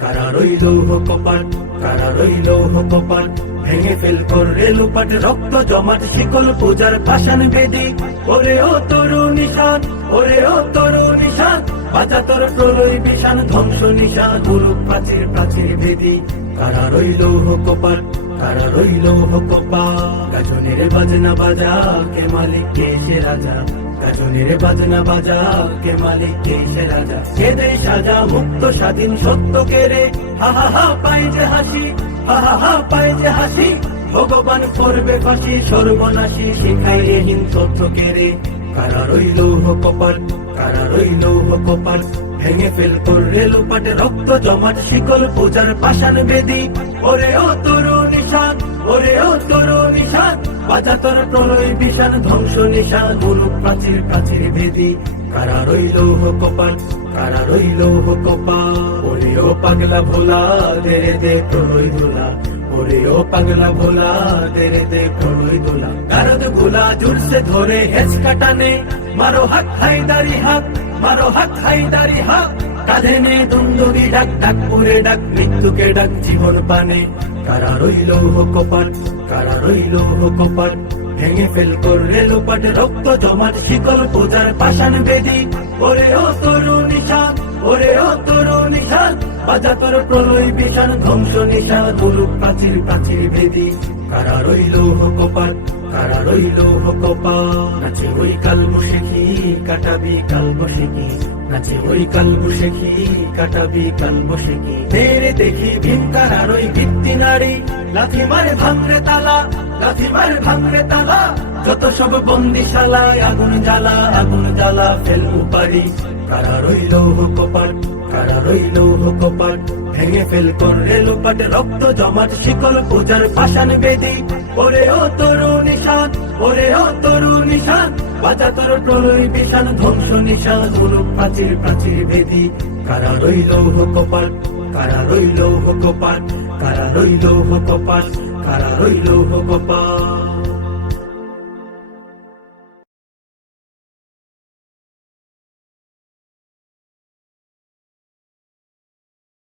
কারা রইল কপাট কারা রইল কপাট, ভেঙে ফেল করলে লুপাট, রক্ত জমাট, শিকল পূজার পাষাণ বেদি। ওরে ও তরু নিশান, ওরে ও তরু নিশান বাজা তোর প্রলয় বিশান ধ্বংস নিশান, গুরু প্রাচীর প্রাচীর বেদি। কারা রইল কপাট কারা রইল কপা গাজনের বাজনা বাজা, কে মালিক, কে সে রাজা? গাজনের বাজনা বাজা, কে মালিক, কে সে রাজা? কে দেয় সাজা, মুক্ত, স্বাধীন সত্য কেড়ে হা হা হা পাই যে হাসি, হা হা হা পাই যে হাসি। ভগবান করবে ফাঁসি, সর্বনাশী শিখাই রে হিংসত্র কেড়ে কারা রইল কপাল কারা রইল কপাল ভেঙে ফেল করলে লোপাটে রক্ত জমাট, শিকল পূজার পাষাণ বেদি। ওরে ও তরু নিশান ওরে ও তরু নিশান বাজা তোর প্রলয় বিশান ধ্বংস নিশান গুরু প্রাচীর প্রাচীর বেদি। কারা রইল কপাল কারা রইল কপাল ওরে ও পাগলা ভোলা, দে দে প্রলয় দোলা ওরে ও পাগলা ভোলা দে দে প্রলয় দোলা। গারদ গোলা জুড়ছে ধরে হেচ কাটানে, মারো হাত হাইদারি হাত মারো হাত হাইদারি হাত কাঁধে নে দুন্দুরি ডাক ডাক করে ডাক, মৃত্যুকে ডাক জীবন পানে। কারা রইল কপাট, কারা রইল কপাট? ভেঙে ফেল করলে লোপাট, রক্ত জমাট, শিকল পূজার পাষাণ বেদি। ওরে ও তরু নিশান ওরে ও তরু নিশান বাজা প্রলয় বিশান ধ্বংস নিশান গুরু প্রাচীর প্রাচীর বেদি কারা রইল কপাট কারা রইল কপাট নাচে ওই কাল মুশেখি কাটাবি কাল বসেকি নাচে ওই কাল মুশেখি কাটাবি কাল বসেকি তেরে দেখি ভিমকার আর ওই ভিত্তি নারী। লাথি মারে ভাঙরে তালা, লাথি মারে ভাঙরে তালা। যত সব বন্দিশালায় আগুন জ্বালা আগুন জ্বালা ফেল পারি। কারা রইল কপাট কারা রইল কপাট ভেঙে ফেল করলে লোপাট। রক্ত জমাট, শিকল পূজার পাষাণ বেদি। ওরে ও তরু নিশান ওরে ও তরু নিশান বাজা তোর প্রলয় বিশান ধ্বংস নিশান গুরু প্রাচীর প্রাচীর বেদি। কারা রইল কপাট কারা রইল কপাট কারা রইল কপাট কারা রইল কপাট